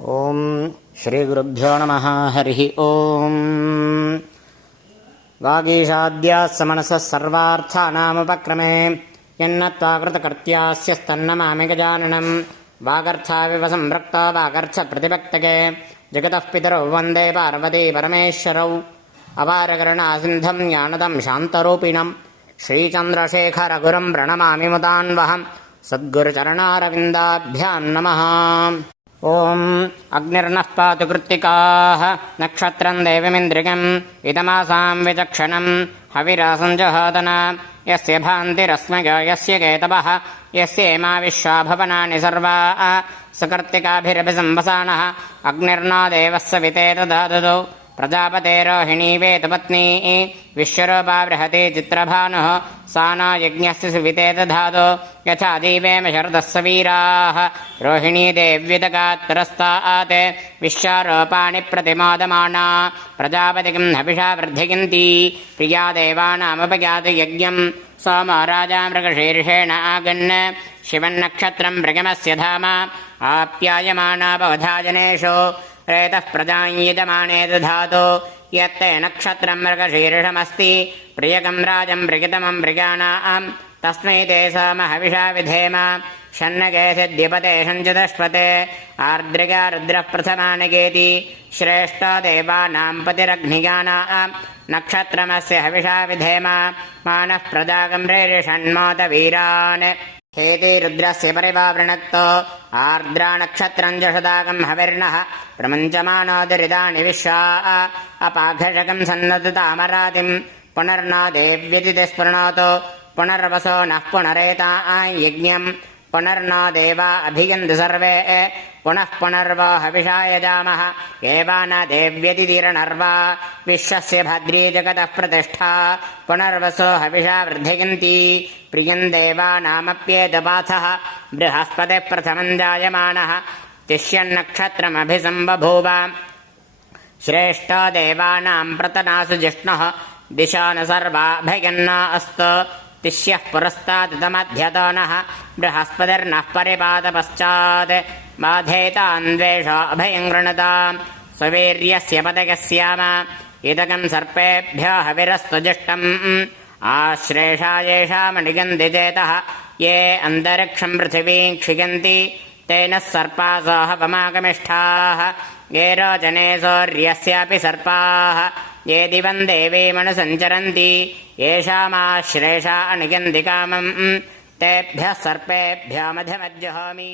ఓం శ్రీ గురుభ్యో నమః. హరి ఓం. వాగీషాద్యాస్స మనసః సర్వార్థానాముపక్రమే యన్నత్వా కృతకర్త్యాస్యస్తన్నమామి గజాననం. వాగర్థావివ సంపృక్తో వాగర్థ ప్రతిపక్తకే జగతః పితరౌ వందే పార్వతీ పరమేశ్వరౌ. అపారకరుణాసింధం జ్ఞానదం శాంతరూపిణం శ్రీచంద్రశేఖరగురుం ప్రణమామి ముదాన్వహం. సద్గురుచరణారవిందాభ్యాం నమః. ఓం అగ్నిర్నః పాతు కృత్తికాః నక్షత్రం దేవమింద్రికం ఇదమాసాం విచక్షణం హవిరాసం జహాతన యస్య భాంతిరస్మయో యస్య కేతవః యస్యేమా విశ్వా భవనాని సర్వాః సకర్తికాభిరభిసంవసానః అగ్నిర్నో దేవः సవితే దదాతు ప్రజాపతే రోహిణీ వేదపత్నీ విశ్వరూపా బృహతి చిత్రభానుః సా नो యజ్ఞస్య సువితే దధాతు యథా జీవేమ శరదస్స వీరాः రోహిణీ దేవ్యుదగాత్రస్తాత్ విశ్వారూపాణి ప్రతిమోదమానా ప్రజాపతికిం హవిషా వృద్ధియంతి ప్రియా దేవానాముపయాతు యజ్ఞం సోమో రాజా మృగశీర్షేణ ఆగన్ శివన్నక్షత్రం మృగమస్య ధామ ఆప్యాయమానా బవధాజనేషు రేతః ప్రజాయజమానే దధాతు యత్తే నక్షత్రం మృగశీర్షమస్తి ప్రియకం రాజం మృగితమం మృగాణాం తస్మై తే సోమ హవిషా విధేమ షన్నగే సిద్ధిపతే షంచతుష్పతే ఆర్ద్రిగా రుద్రః ప్రథమానగేతి శ్రేష్టో దేవానాం పతిరగ్నిగానాం నక్షత్రమస్య హవిషా విధేమ మానః ప్రజాగం రేరిషణ్మోత వీరాన్ హేతి రుద్రస్య పరివావృణక్తో ఆర్ద్రా నక్షత్రం జషదాగం హవిర్నః ప్రమంచమానోదరిదాని విశ్వా అపాఘషకం సన్నదుతామరాతిం పునర్నో దేవ్యతిథి స్పృణోతు పునర్వసో నః పునరేతాం యజ్ఞం పునర్నో దేవా అభియంతు సర్వే పునః పునర్వో హవిషా యజామః ఏవా న దేవ్యతిథిరనర్వా విశ్వస్య భద్రీ జగతః ప్రతిష్ఠా పునర్వసో హవిషా వృద్ధియంతి ప్రియం దేవానామప్యేతపాథః బృహస్పతిః ప్రథమం జాయమానః తిష్యన్నక్షత్రమభిసంబభూవ శ్రేష్టో దేవానాం ప్రతనాసు జిష్ణుః దిశాను సర్వాభయన్నా అస్తు తిష్యః పురస్తాదమధ్యతో నః బృహస్పతిర్నః పరిపాతపశ్చాత్ బాధేతాన్వేషో అభయం గృణతాం స్వవీర్యస్య పదకస్యామ ఇదకం సర్పేభ్యో హవిరస్తు జిష్టం ఆశ్రేషా యేషామణిగంతి చేతః ఏ అంతరిక్షం పృథివీం క్షిగంతి తేన సర్పాసో హవమాగమిష్ఠాః ఏ రోచనే సూర్యస్యాపి సర్పాః ఏ దివం దేవీమనుసంచరంతి ఏషామాశ్రేషా అణిగంతి కామం తేభ్యః సర్పేభ్యో మధ్యమజ్జహామి.